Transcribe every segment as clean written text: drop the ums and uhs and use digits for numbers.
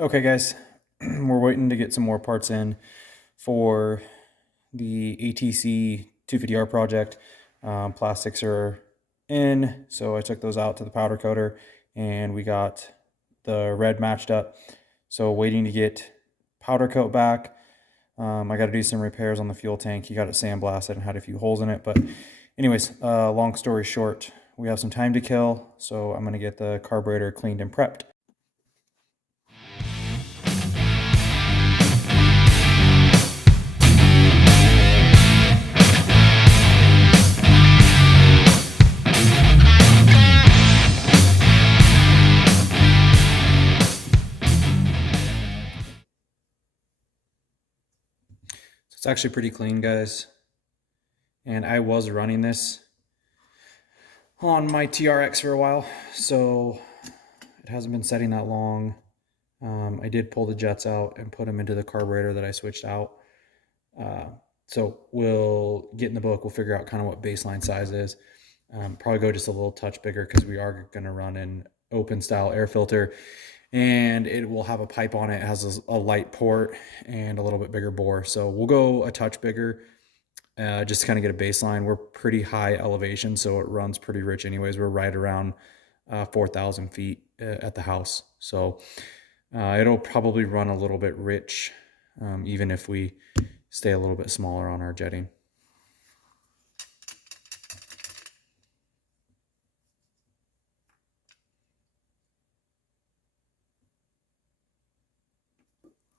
Okay, guys, we're waiting to get some more parts in for the ATC 250R project. Plastics are in, so I took those out to the powder coater and we got the red matched up. So waiting to get powder coat back. I got to do some repairs on the fuel tank. He got it sandblasted and had a few holes in it. But anyways, long story short, we have some time to kill, so I'm going to get the carburetor cleaned and prepped. It's actually pretty clean, guys. And I was running this on my TRX for a while, so it hasn't been setting that long. I did pull the jets out and put them into the carburetor that I switched out. So we'll get in the book. We'll figure out kind of what baseline size is. Probably go just a little touch bigger because we are going to run an open style air filter. And it will have a pipe on it. It has a light port and a little bit bigger bore. So we'll go a touch bigger just to kind of get a baseline. We're pretty high elevation, so it runs pretty rich anyways. We're right around 4,000 feet at the house. So it'll probably run a little bit rich even if we stay a little bit smaller on our jetting.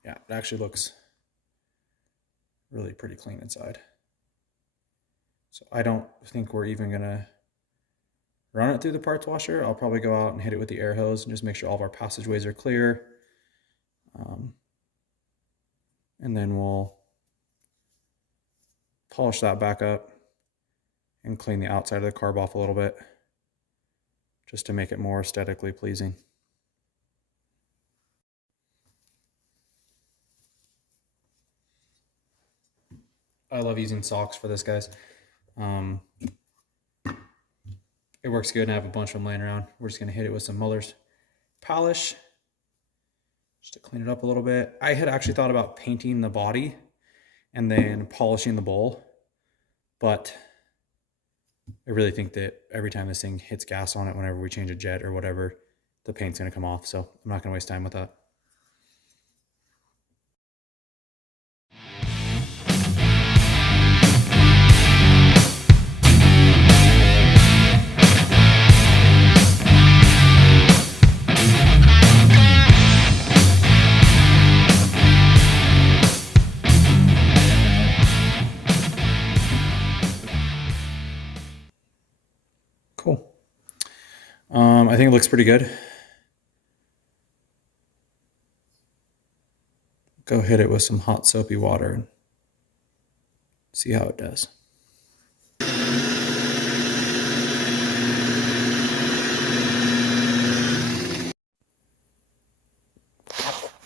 Yeah, it actually looks really pretty clean inside. So I don't think we're even gonna run it through the parts washer. I'll probably go out and hit it with the air hose and just make sure all of our passageways are clear. And then we'll polish that back up and clean the outside of the carb off a little bit just to make it more aesthetically pleasing. I love using socks for this, guys. It works good and I have a bunch of them laying around. We're just gonna hit it with some Muller's polish just to clean it up a little bit. I had actually thought about painting the body and then polishing the bowl, but I really think that every time this thing hits gas on it, whenever we change a jet or whatever, the paint's gonna come off. So I'm not gonna waste time with that. Cool. I think it looks pretty good. Go hit it with some hot soapy water and see how it does.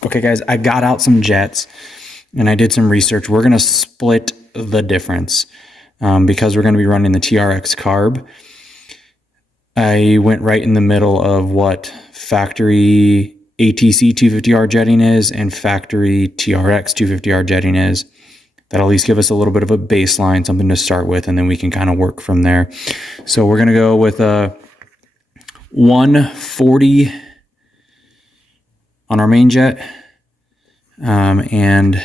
Okay, guys, I got out some jets and I did some research. We're going to split the difference because we're going to be running the TRX carb. I went right in the middle of what factory ATC250R jetting is and factory TRX250R jetting is. That'll at least give us a little bit of a baseline, something to start with, and then we can kind of work from there. So we're going to go with a 140 on our main jet. And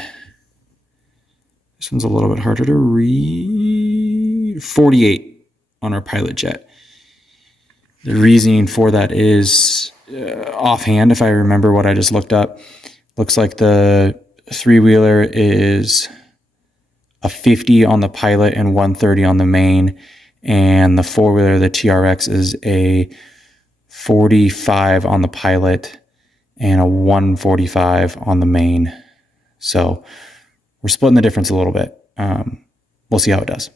this one's a little bit harder to read. 48 on our pilot jet. The reasoning for that is offhand, if I remember what I just looked up, looks like the three-wheeler is a 50 on the pilot and 130 on the main, and the four-wheeler, the TRX, is a 45 on the pilot and a 145 on the main. So we're splitting the difference a little bit. We'll see how it does.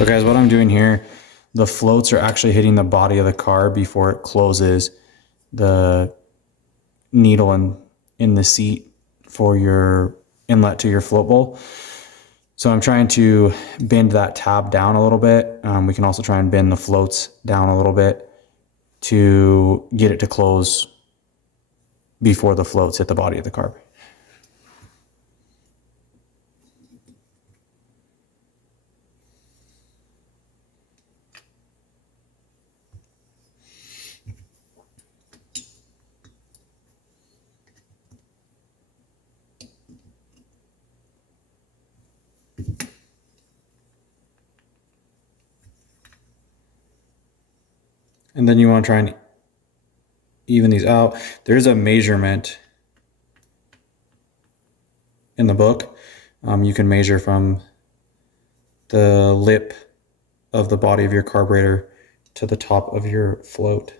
So guys, what I'm doing here, the floats are actually hitting the body of the car before it closes the needle in the seat for your inlet to your float bowl. So I'm trying to bend that tab down a little bit. We can also try and bend the floats down a little bit to get it to close before the floats hit the body of the carb. And then you want to try and even these out. There's a measurement in the book. You can measure from the lip of the body of your carburetor to the top of your float.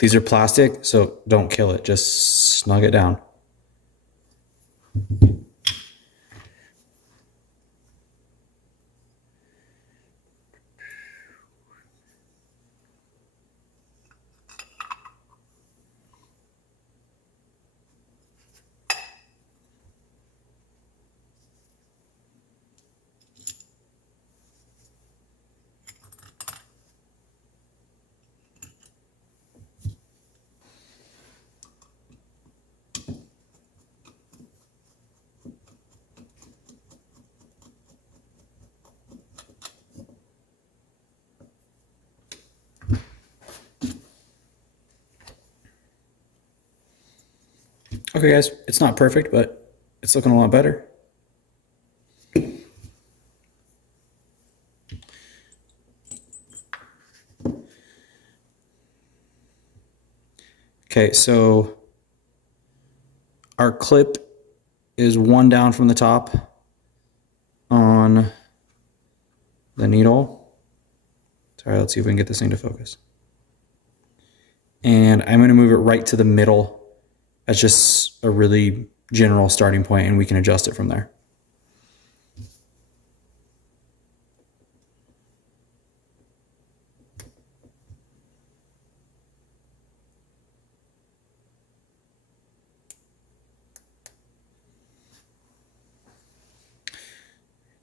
These are plastic, so don't kill it. Just snug it down. Okay guys, it's not perfect, but it's looking a lot better. Okay, so our clip is one down from the top on the needle. Sorry, let's see if we can get this thing to focus. And I'm going to move it right to the middle as just a really general starting point, and we can adjust it from there.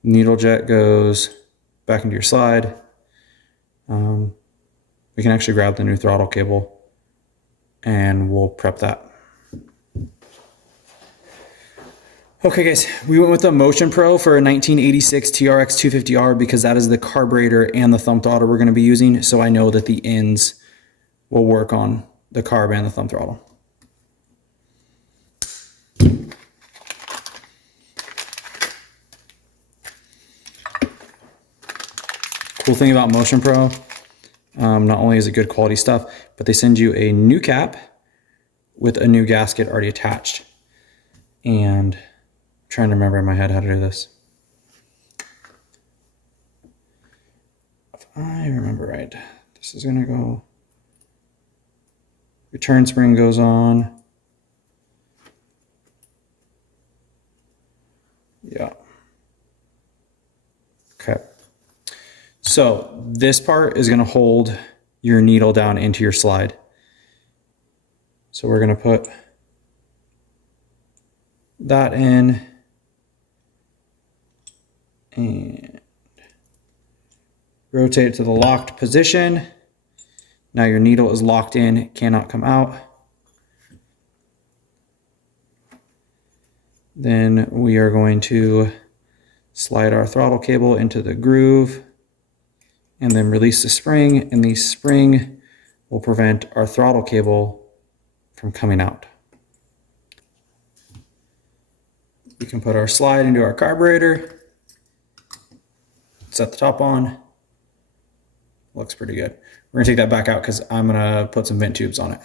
Needle jet goes back into your slide. We can actually grab the new throttle cable and we'll prep that. Okay guys, we went with the Motion Pro for a 1986 TRX250R because that is the carburetor and the thumb throttle we're going to be using, so I know that the ends will work on the carb and the thumb throttle. Cool thing about Motion Pro, not only is it good quality stuff, but they send you a new cap with a new gasket already attached. And trying to remember in my head how to do this. If I remember right, this is gonna go, return spring goes on. Yeah. Okay. So this part is gonna hold your needle down into your slide. So we're gonna put that in and rotate it to the locked position. Now your needle is locked in, it cannot come out. Then we are going to slide our throttle cable into the groove and then release the spring, and the spring will prevent our throttle cable from coming out. We can put our slide into our carburetor, set the top on. Looks pretty good. We're gonna take that back out because I'm gonna put some vent tubes on it.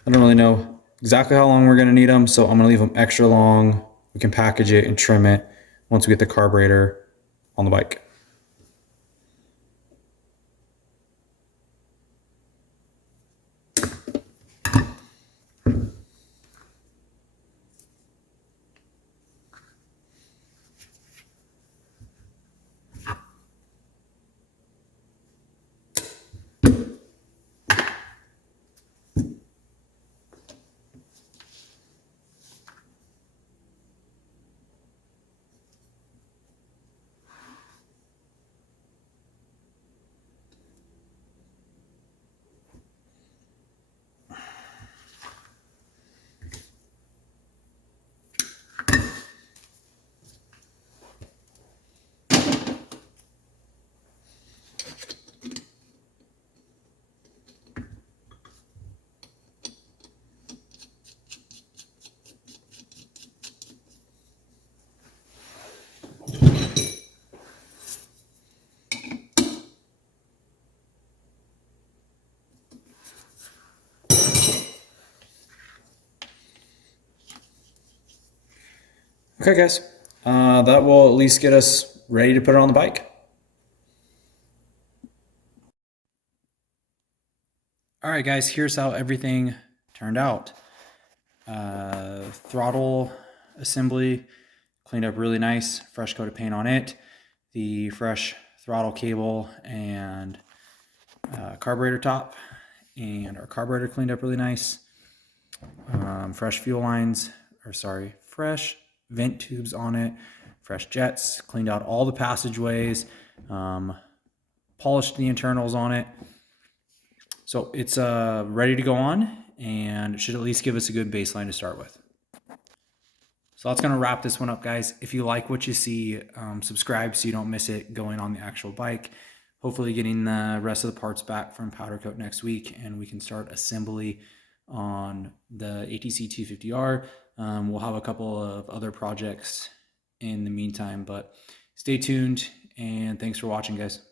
I don't really know exactly how long we're going to need them, so I'm going to leave them extra long. We can package it and trim it once we get the carburetor on the bike. Okay guys, that will at least get us ready to put it on the bike. All right guys, here's how everything turned out. Throttle assembly cleaned up really nice, fresh coat of paint on it. The fresh throttle cable and carburetor top, and our carburetor cleaned up really nice. Fresh fuel lines, fresh vent tubes on it, fresh jets, cleaned out all the passageways, polished the internals on it. So it's ready to go on, and it should at least give us a good baseline to start with. So that's going to wrap this one up, guys. If you like what you see, subscribe so you don't miss it going on the actual bike. Hopefully getting the rest of the parts back from Powder Coat next week, and we can start assembly on the ATC250R. We'll have a couple of other projects in the meantime, but stay tuned, and thanks for watching, guys.